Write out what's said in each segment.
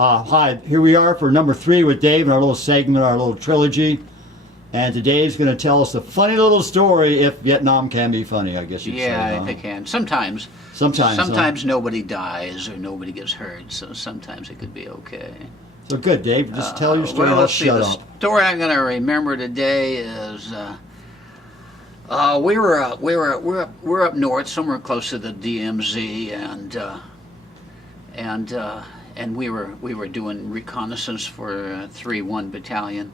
Hi, here we are for number 3 with Dave in our little segment, our little trilogy. And today's going to tell us a funny little story, if Vietnam can be funny, I guess you'd say. Yeah, if it can. Sometimes. Sometimes nobody dies or nobody gets hurt, so sometimes it could be okay. So good, Dave. Just tell your story. Well, I'll let's see. shut The up. story I'm going to remember today is we're up north, somewhere close to the DMZ, and we were doing reconnaissance for 3-1 Battalion.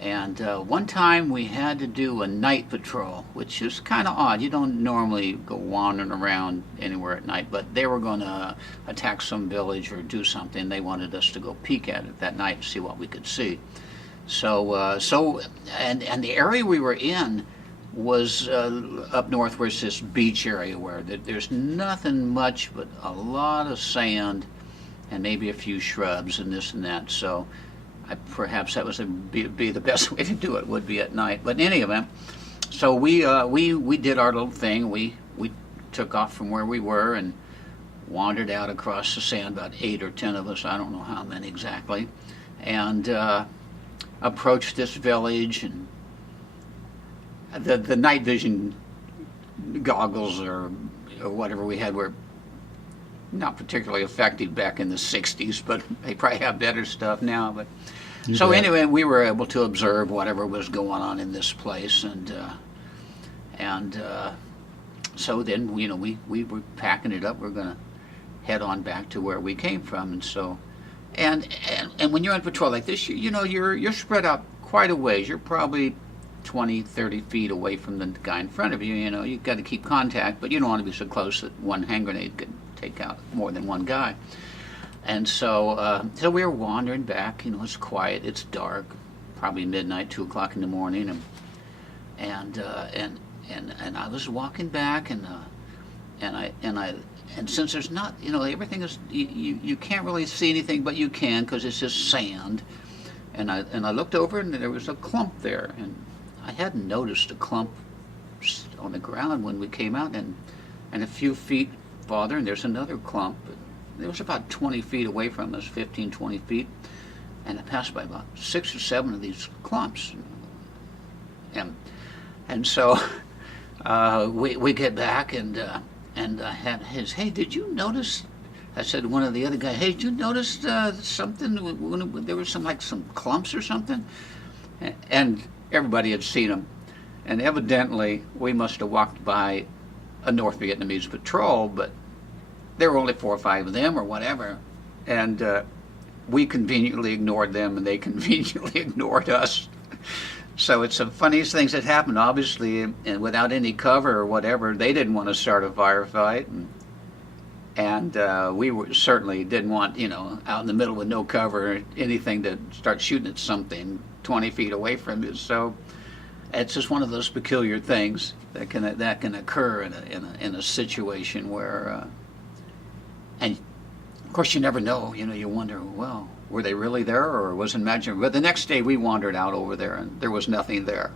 And one time we had to do a night patrol, which is kind of odd. You don't normally go wandering around anywhere at night, but they were going to attack some village or do something. They wanted us to go peek at it that night and see what we could see. And the area we were in was up north, where it's this beach area where there's nothing much but a lot of sand and maybe a few shrubs and this and that. So perhaps that be the best way to do it, would be at night. But in any event, so we did our little thing. We took off from where we were and wandered out across the sand, about 8 or 10 of us, I don't know how many exactly, and approached this village. And the night vision goggles or whatever we had were not particularly effective back in the 60s, but they probably have better stuff now. But so anyway, we were able to observe whatever was going on in this place, and so then we were packing it up. We're going to head on back to where we came from, and so and when you're on patrol like this, you're spread out quite a ways. You're probably 20, 30 feet away from the guy in front of you. You've got to keep contact, but you don't want to be so close that one hand grenade could take out more than one guy. And so we were wandering back. It's quiet, it's dark, probably midnight, 2 o'clock in the morning, and I was walking back, and since there's not, everything is, you can't really see anything, but you can, because it's just sand. And I looked over, and there was a clump there, and I hadn't noticed a clump on the ground when we came out, and a few feet farther, and there's another clump. It was about 20 feet away from us, 15, 20 feet, and I passed by about 6 or 7 of these clumps, and so we get back, and I had his, hey, did you notice? I said to one of the other guys, hey, did you notice something when there was some clumps or something? And everybody had seen them, and evidently we must have walked by a North Vietnamese patrol, but there were only 4 or 5 of them or whatever, and we conveniently ignored them, and they conveniently ignored us. So it's the funniest things that happened, obviously, and without any cover or whatever. They didn't want to start a firefight, and we certainly didn't want, out in the middle with no cover or anything, to start shooting at something 20 feet away from you. So it's just one of those peculiar things that can occur in a situation where, and of course you never know. You wonder, well, were they really there, or was it imaginary? But the next day we wandered out over there, and there was nothing there.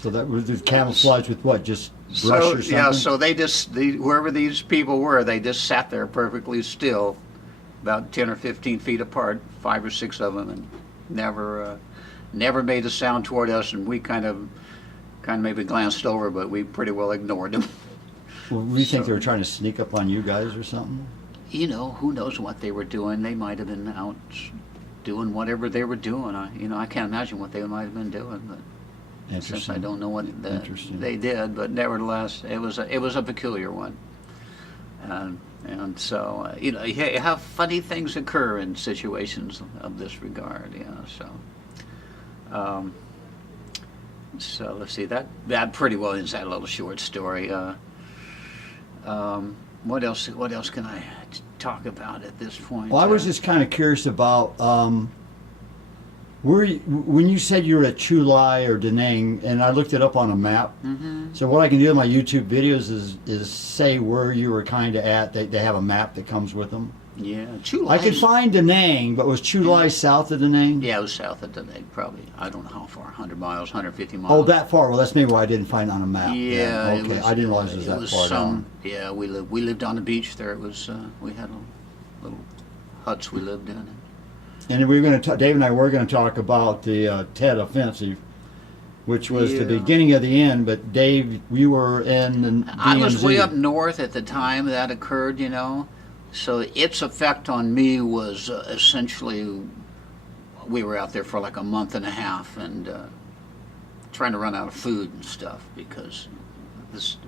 So that was camouflage with what? Just brush or something? Yeah. So whoever these people were, they just sat there perfectly still, about 10 or 15 feet apart, 5 or 6 of them, and never made a sound toward us, and we kind of maybe glanced over, but we pretty well ignored them. Well, we think they were trying to sneak up on you guys or something? Who knows what they were doing? They might have been out doing whatever they were doing. I can't imagine what they might have been doing, but since I don't know what they did, but nevertheless, it was a peculiar one. And so you have funny things occur in situations of this regard. So let's see, that pretty well ends that little short story. What else can I talk about at this point? Well, I was just kind of curious about when you said you were at Chu Lai or Da Nang, and I looked it up on a map. Mm-hmm. So what I can do in my YouTube videos is say where you were kind of at. They have a map that comes with them. Yeah, Chu Lai. I could find Da Nang, but was Chu Lai south of Da Nang? Yeah, it was south of Da Nang, probably. I don't know how far, 100 miles, 150 miles. Oh, that far? Well, that's maybe why I didn't find it on a map. Yeah, okay. I didn't realize it was that far down. Yeah, we lived on the beach there. It was we had little huts we lived in. And we were going to Dave and I were going to talk about the Tet Offensive, which was the beginning of the end. But Dave, you were in the DMZ. I was way up north at the time that occurred, you know. So its effect on me was essentially, we were out there for like a month and a half and trying to run out of food and stuff because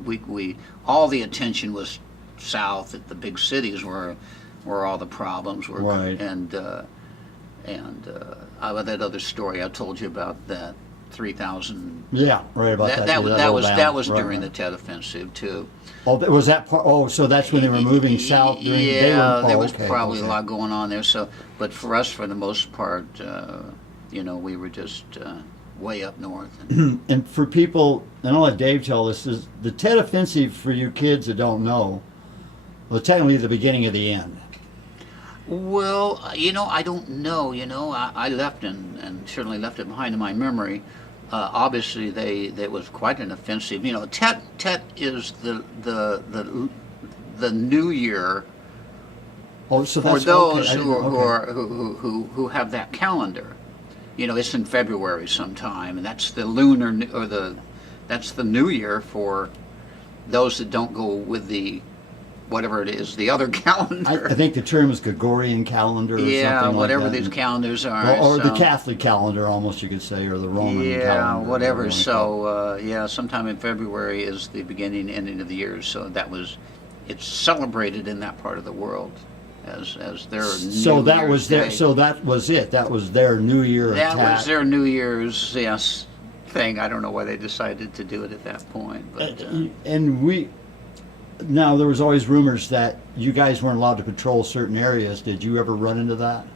we all the attention was south at the big cities where all the problems were. Right. And that other story I told you about, that 3,000. Yeah, right about that. That was right, during right. the Tet Offensive too. Oh, was that part? Oh, so that's when they were moving south. There was probably a lot going on there. So, but for us, for the most part, you know, we were just way up north. And for people, and I'll let Dave tell this, is the Tet Offensive, for you kids that don't know, was technically the beginning of the end. Well, you know, I don't know. You know, I left and certainly left it behind in my memory. Obviously, there was quite an offensive. You know, Tet is the New Year Oh, so for that's those okay. who have that calendar. You know, it's in February sometime, and that's the lunar that's the New Year for those that don't go with the whatever it is, the other calendar. I think the term is Gregorian calendar or yeah, something whatever like that. these calendars are. Or so. the Catholic calendar, almost, you could say, or the Roman calendar. Yeah, whatever. you wanna call it. So, yeah, sometime in February is the beginning, ending of the year. So it's celebrated in that part of the world as their So New that Year's was Day. So that was it. That was their New Year That attack. was their New Year's, yes, thing. I don't know why they decided to do it at that point, but And now there was always rumors that you guys weren't allowed to patrol certain areas. Did you ever run into that?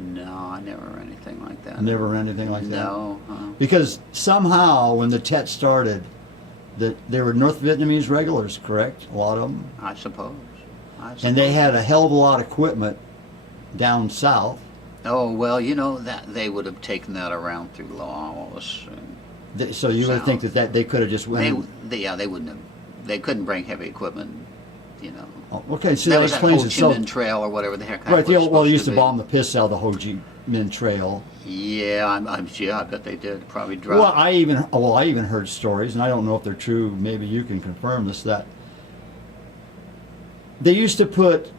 no, I never ran anything like that. Never anything like that? No. Because somehow when the Tet started, that they were North Vietnamese regulars, correct? A lot of them. I suppose. And they had a hell of a lot of equipment down south. Oh, well, you know, that they would have taken that around through Laos. So you would think South. that they could have just went. They wouldn't have. They couldn't bring heavy equipment, you know. Oh, okay, so that that was that explains Ho it. Chi So, Minh Trail or whatever the heck. that right, was well, they used to be. bomb the piss out of the Ho Chi Minh Trail. Yeah, I bet they did. Probably dropped. Well, I even heard stories, and I don't know if they're true. Maybe you can confirm this. That they used to put.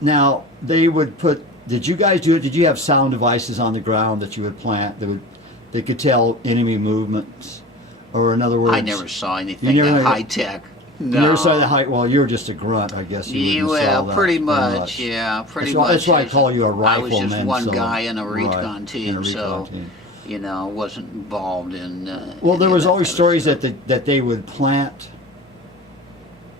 Now they would put. Did you guys do it? Did you have sound devices on the ground that you would plant that could tell enemy movements, or in other words, I never saw anything never that had- high tech. You No. never saw the height. Well, you're just a grunt, I guess. You wouldn't saw Well, that pretty very much, yeah, pretty That's why- much. that's why I call you a I was just rifleman, one so- guy in a right, recon in a team, recon so team. you know, wasn't involved in. Well, there any of was that always kind of stories stuff. that they would plant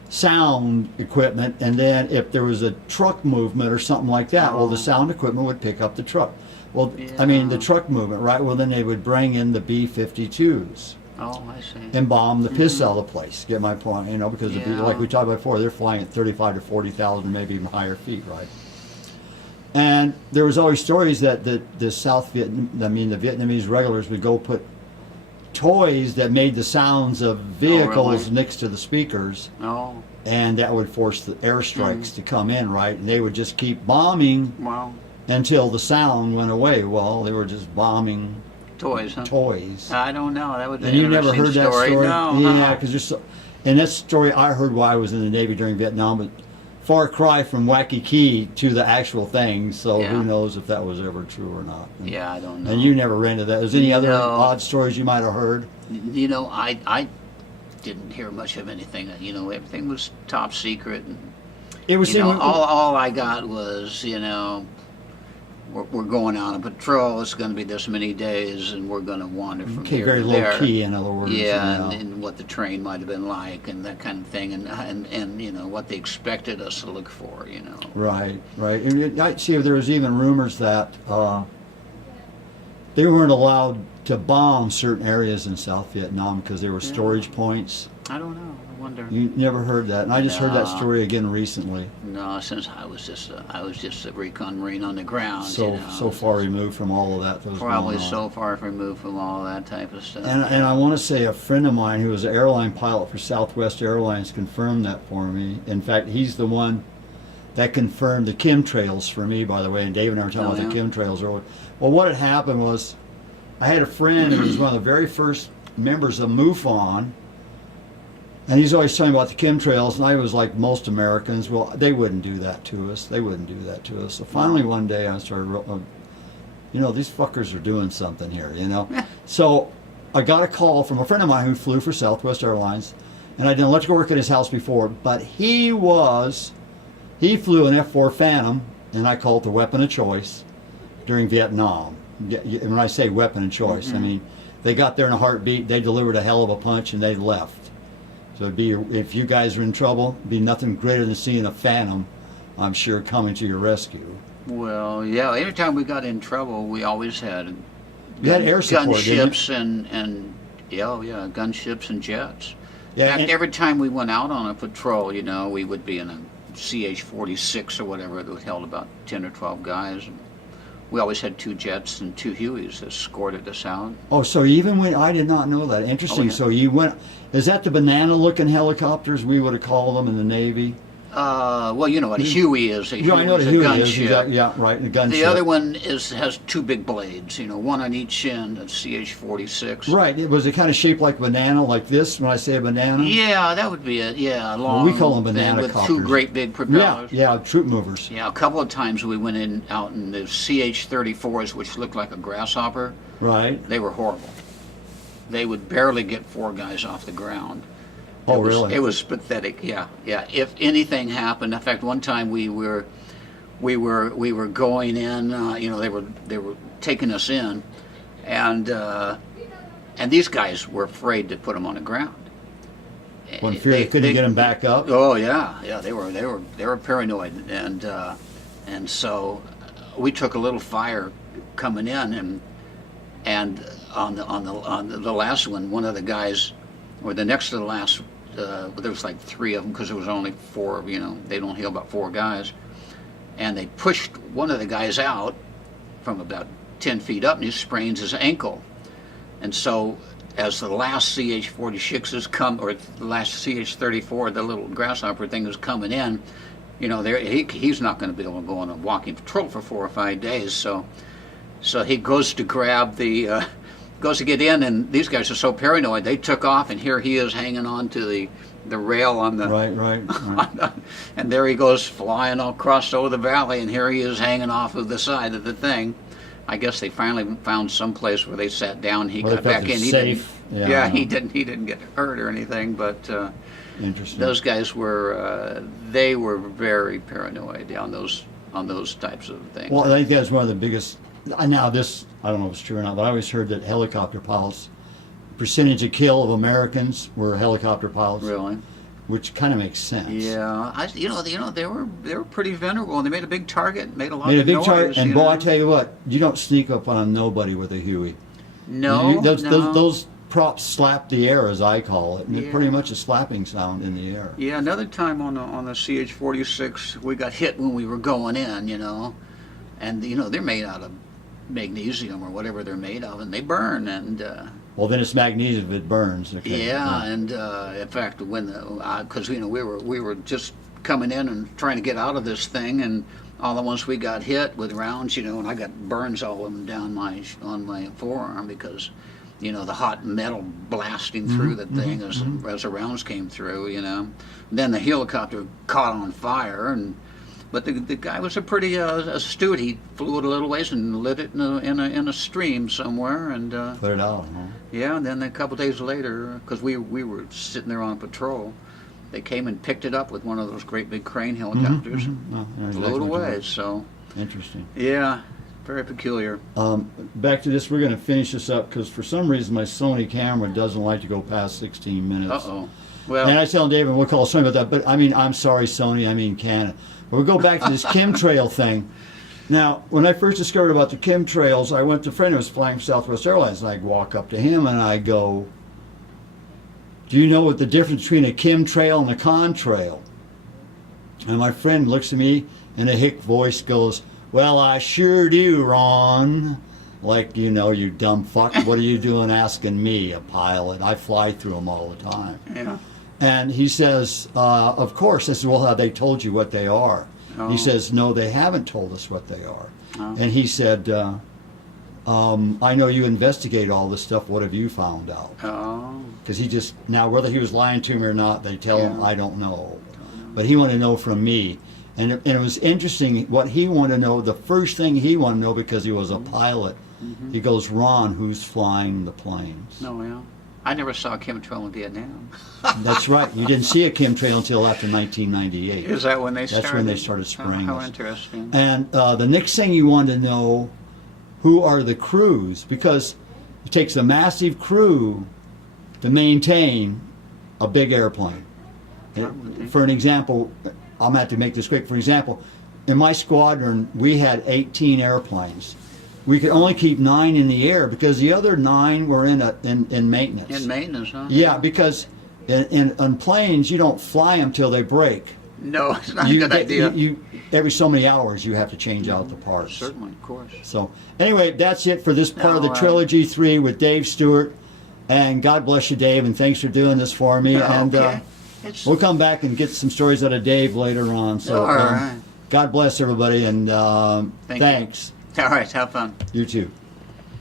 sound equipment, and then if there was a truck movement or something like that, well, the sound equipment would pick up the truck. Well, I mean, the Yeah. truck movement, right? Well, then they would bring in the B-52s Oh, I see. and bomb the piss out of the place. Get my point? You know, because Yeah. like we talked about before, they're flying at 35 to 40,000, maybe even higher feet, right? And there was always stories that the Vietnamese regulars would go put toys that made the sounds of vehicles really? next to the speakers, Oh, and that would force the airstrikes to come in, right? And they would just keep bombing well, until the sound went away. Well, they were just bombing toys, huh? toys. I don't know. That would be And an you never heard interesting that story? No. Yeah, because there's so, and that story I heard while I was in the Navy during Vietnam, but far cry from Wacky Key to the actual thing. So Yeah. who knows if that was ever true or not? And, Yeah, I don't know. And you never ran into that. Is there any other No. odd stories you might have heard? You know, I didn't hear much of anything. You know, everything was top secret. And, It was you know, all I got was, you know, we're going on a patrol. It's going to be this many days, and we're going to wander from okay, here very to low there. key, in other words. Yeah, you know. and what the train might have been like, and that kind of thing, and you know what they expected us to look for. You know. Right, right. And I see there was even rumors that they weren't allowed to bomb certain areas in South Vietnam because there were storage points. I don't know. I wonder. You never heard that, and I just heard that No. story again recently. No, since I was just a recon marine on the ground. So you know, so far removed from all of that. That was Probably going on. so far removed from all that type of stuff. And I want to say a friend of mine who was an airline pilot for Southwest Airlines confirmed that for me. In fact, he's the one that confirmed the chemtrails for me, by the way. And Dave and I were talking about the chemtrails earlier. Well, what had happened was I had a friend who was one of the very first members of MUFON, and he's always talking about the chemtrails, and I was like most Americans, well, they wouldn't do that to us. They wouldn't do that to us. So finally one day I started, these fuckers are doing something here, So I got a call from a friend of mine who flew for Southwest Airlines, and I did electrical work at his house before, but he flew an F-4 Phantom, and I call it the weapon of choice, during Vietnam. When I say weapon of choice, I mean, they got there in a heartbeat, they delivered a hell of a punch, and they left. So it'd be, if you guys are in trouble, it'd be nothing greater than seeing a Phantom, I'm sure, coming to your rescue. Well, yeah, anytime we got in trouble, we always had air support, gunships and gunships and jets. Yeah, in fact, every time we went out on a patrol, we would be in a CH-46 or whatever that held about 10 or 12 guys. And we always had 2 jets and 2 Hueys that escorted us out. Oh, so even when, I did not know that. Interesting. Oh, yeah. So you went, is that the banana-looking helicopters we would have called them in the Navy? Well, you know what a Huey is. Yeah, I know what a Huey is. Exactly. Yeah, right, the gunship. The other one has 2 big blades, one on each end, a CH-46. Right. Was it kind of shaped like banana, like this, when I say a banana? Yeah, that would be it. Yeah, long. Well, we call them banana with copters. 2 great big propellers. Yeah, troop movers. Yeah, a couple of times we went out in the CH-34s, which looked like a grasshopper. Right. They were horrible. They would barely get 4 guys off the ground. Oh, really? It was pathetic. Yeah. If anything happened, in fact, one time we were going in. They were taking us in, and these guys were afraid to put them on the ground. When fear they couldn't get them back up. Oh yeah. They were paranoid, and so we took a little fire coming in, and on the last one of the guys, or the next to the last. There was like 3 of them because there was only 4. They don't heal about 4 guys, and they pushed one of the guys out from about 10 feet up, and he sprains his ankle. And so, as the last CH-46s come, or the last CH-34, the little grasshopper thing is coming in, he's not going to be able to go on a walking patrol for 4 or 5 days. So he goes to grab the. Goes to get in, and these guys are so paranoid, they took off, and here he is hanging on to the rail on the... Right. And there he goes flying all across over the valley, and here he is hanging off of the side of the thing. I guess they finally found some place where they sat down. He got back in. Safe. He didn't get hurt or anything, but interesting. Those guys were they were very paranoid on those types of things. Well, I think that's one of the biggest... Now this, I don't know if it's true or not, but I always heard that helicopter pilots, percentage of kill of Americans were helicopter pilots. Really? Which kind of makes sense. Yeah, they were pretty venerable, and they made a big target, made a lot of noise. Target, and boy, I tell you what, you don't sneak up on nobody with a Huey. No, those props slap the air, as I call it, and it's pretty much a slapping sound in the air. Yeah, another time on the CH-46, we got hit when we were going in, and they're made out of magnesium or whatever they're made of, and they burn, and well, then it's magnesium if it burns. Okay. Yeah, and in fact, because we were just coming in and trying to get out of this thing, and all at once we got hit with rounds, and I got burns all of them down on my forearm because the hot metal blasting through the thing as the rounds came through. Then the helicopter caught on fire, but the guy was a pretty astute. He flew it a little ways and lit it in a stream somewhere, and put it out. Huh? Yeah, and then a couple days later, because we were sitting there on patrol, they came and picked it up with one of those great big crane helicopters, flew it away. So interesting. Yeah, very peculiar. Back to this, we're going to finish this up because for some reason my Sony camera doesn't like to go past 16 minutes. Well, and I tell David, we'll call Sony about that, but I'm sorry, Sony, I mean Canon. But we'll go back to this chemtrail thing. Now, when I first discovered about the chemtrails, I went to a friend who was flying for Southwest Airlines, and I'd walk up to him and I go, do you know what the difference between a chemtrail and a contrail? And my friend looks at me and a hick voice goes, well, I sure do, Ron. Like, you dumb fuck, what are you doing asking me, a pilot? I fly through them all the time. Yeah. And he says, of course. I said, well, have they told you what they are? Oh. He says, no, they haven't told us what they are. Oh. And he said, I know you investigate all this stuff. What have you found out? Oh. Because he just, now whether he was lying to me or not, they tell him, Yeah. I don't know. But he wanted to know from me. And it was interesting what he wanted to know. The first thing he wanted to know, because he was a pilot, he goes, Ron, who's flying the planes? No, well, I never saw a chemtrail in Vietnam. That's right. You didn't see a chemtrail until after 1998. Is that when they started? That's when they started spraying How us. interesting. And the next thing you want to know, who are the crews? Because it takes a massive crew to maintain a big airplane. For an example, I'm going to have to make this quick. For example, in my squadron, we had 18 airplanes. We could only keep 9 in the air because the other 9 were in maintenance. In maintenance, huh? Yeah, because on planes, you don't fly them till they break. No, it's not a good idea. Every so many hours, you have to change out the parts. Certainly, of course. So, anyway, that's it for this part of the All right. Trilogy 3 with Dave Stewart. And God bless you, Dave, and thanks for doing this for me. And Okay. we'll come back and get some stories out of Dave later on. So, All right. God bless everybody, and Thank you. thanks. All right, have fun. You too.